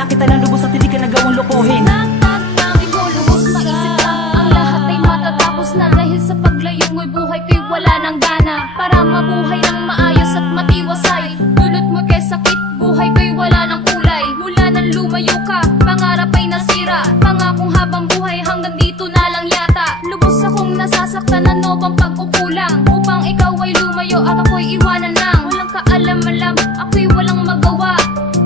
nagkatiwala kita ng lubos at hindi ka nagawang lokohin. Di ko lubos maisip lang, ang lahat ay matatapos na. Dahil sa paglayo mo'y buhay ko'y wala ng gana. Para mabuhay ng maayos at matiwasay, dulot mo kay sakit, buhay ko'y wala ng kulay. Mula nang lumayo ka, pangarap ay nasira. Pangakong habang buhay hanggang dito na lang yata. Lubos akong nasasaktan, ano bang pagkukulang? Upang ikaw ay lumayo at ako'y iwanan lang. Walang kaalam-alam, ako'y walang magawa.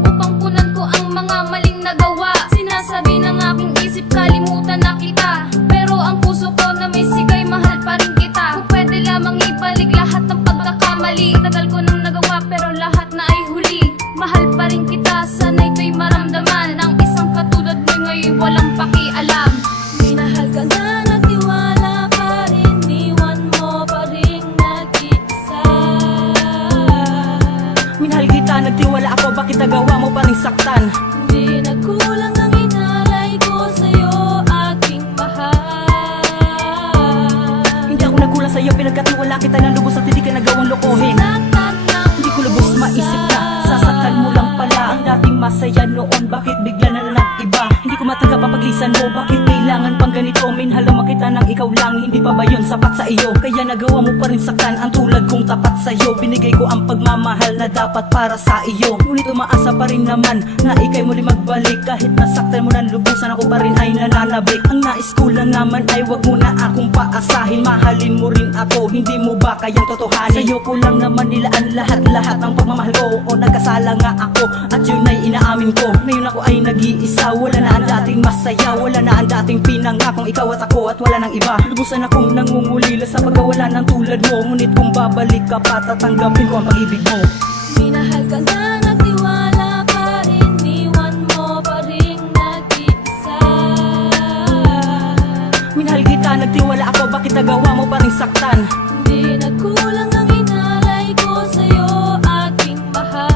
Upang punan ko ang mga maling nagawa. Sinasabi ng aking isip, kalimutan na kita. Pero ang puso ko na may sigay, mahal pa rin kita. Kung pwede lamang ibalik lahat ng pagkakamali. Tagal ko nang nagawa pero lahat na ay huli. Mahal pa rin kita, sana ito'y maramdaman. Ang isang katulad mo ngayon walang pakialam. Minahal ka na, nagtiwala pa rin, iwan mo pa rin nag-iisa. Minahal kita, nagtiwala ako, bakit nagawa mo pa rin saktan? Hindi nagkulang ang inalay ko sa'yo, aking mahal. Hindi ako nagkulang sa'yo, pinagkatiwala kita ng lubos at hindi ka nagawang lokohin. Hindi ko lubos maisip na sasaktan mo lang pala ang dating masaya noon. Bakit bigla na nag-iba? Hindi ko matanggap ang paglisan mo, bakit kailangan pang ganito? Minahal mo kita ng ikaw lang, hindi pa ba yun sapat sa iyo? Kaya nagawa mo pa rin saktan ang tulad kong tapat sa'yo. Binigay ko ang pagmamahal na dapat para sa iyo. Ngunit umaasa pa rin naman na ikay muli magbalik. Kahit nasaktan mo ng lubusan, ako pa rin ay nananabik. Ang nais ko lang naman ay wag mo na akong paasahin. Mahalin mo rin ako, hindi mo ba kayang totohanin? Sa'yo ko lang naman nilaan lahat-lahat ng pagmamahal ko. O nagkasala nga ako at yun ay inaamin ko. Ngayon ako ay nag-iisa, wala na ang dating masaya. Wala na ang dating pinangakong ikaw at ako at wala nang iba. Lubusan akong nangungulila sa pagkawala ng tulad mo. Ngunit kung babalik ka pa, tatanggapin ko ang pag-ibig mo. Minahal ka na, nagtiwala pa rin, iwan mo pa rin nag-iisa. Minahal kita, nagtiwala ako, bakit nagawa mo pa rin saktan? Hindi nagkulang ang inalay ko sa'yo, aking mahal.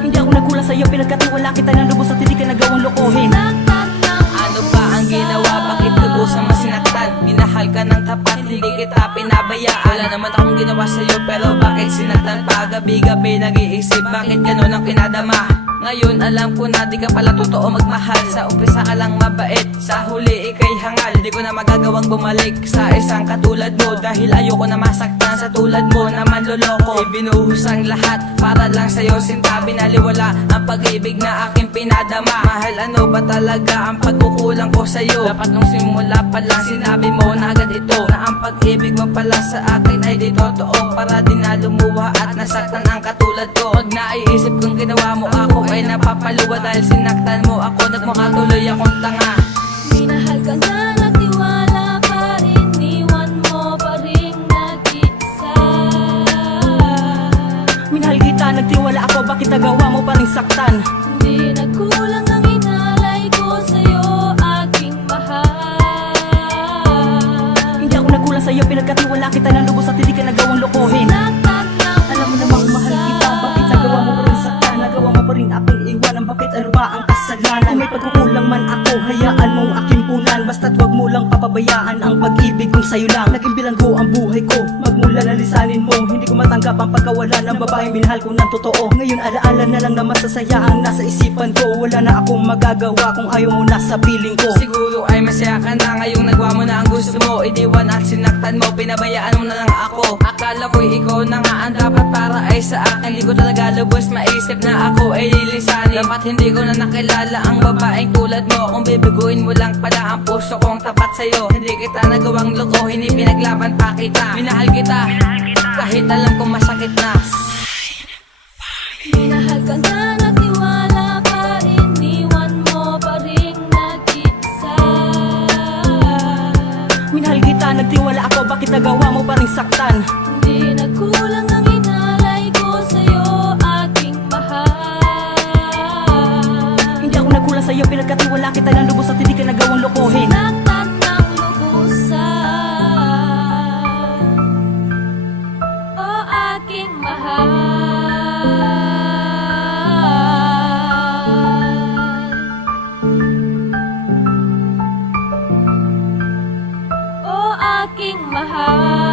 Hindi ako nagkulang sa'yo, pinagkatiwala kita ng lubos at hindi ka nagawang lokohin. Ano ba ang ginawa? Bakit lubos ang masinaktan? Minahal ka ng tapat, hindi kita pinabayaan. Wala naman akong ginawa sa'yo, pero bakit sinaktan pa? Gabi-gabi nag-iisip, bakit ganun ang kinadama? Ngayon alam ko na di ka pala totoo magmahal. Sa umpisa ka lang mabait, sa huli ikay hangal. Di ko na magagawang bumalik sa isang katulad mo. Dahil ayoko na masaktan sa tulad mo na manloloko. Ibinuhos ang lahat para lang sa'yo, sinta. Binaliwala ang pag-ibig na aking pinadama. Mahal, ano ba talaga ang pagkukulang ko sa'yo? Dapat nung simula pa lang sinabi mo na agad ito, na ang pag-ibig mo pala sa akin ay di totoo. Para di na lumuha at nasaktan ang katulad ko. Pag naiisip kong ginawa mo ako ay napapaluwa. Dahil sinaktan mo ako, nagmukha tuloy akong tanga. Minahal ka na, nagtiwala pa rin, iwan mo pa rin nag-iisa. Minahal kita, nagtiwala ako, bakit nagawa mo pa rin saktan? Hindi nagkulang ang inalay ko sa'yo, aking mahal. Hindi ako nagkulang sa'yo, pinagkatiwala kita ng lubos at hindi ka nagawang lokohin. Alam mo namang mahal kita, bakit nagawa mo pa rin saktan? Nagawa mo pa rin akong iwanan, bakit ano ba ang kasalanan? Kung may pagkukulang man ako, hayaan mong aking punan. Basta't wag mo lang papabayaan ang pag-ibig kong sa'yo lang. Naging bilanggo ang buhay ko, magmula na lisanin mo. Hindi ko matanggap ang pagkawala ng babaeng minahal ko ng totoo. Ngayon alaala na lang na masasaya ang nasa isipan ko. Wala na akong magagawa kung ayaw mo na sa piling ko. Siguro ay masaya ka na ngayong nagawa mo na ang gusto mo. Iniwan at sinaktan mo, pinabayaan mo na lang ako. Akala ko'y ikaw na nga ang dapat para ay sa akin. Hindi ko talaga lubos maisip na ako ay lilisanin. Dapat hindi ko na nakilala ang babaeng tulad mo. Kung bibiguin mo lang pala ang puso kong tapat sa'yo. Hindi kita nagawang loko, hindi pinaglaban pa kita. Minahal kita, kahit alam kong masakit na. Minahal ka na, nagtiwala pa rin, iwan mo pa rin nag-iisa. Minahal kita, nagtiwala ako, bakit nagawa mo pa rin saktan? Hindi nagkulang ang inalay ko sa'yo, aking mahal. Hindi ako nagkulang sa'yo, pinagkatiwala kita ng lubos at hindi ka nagawang lokohin. Sinaktan ng lubusan, o aking mahal. O aking mahal.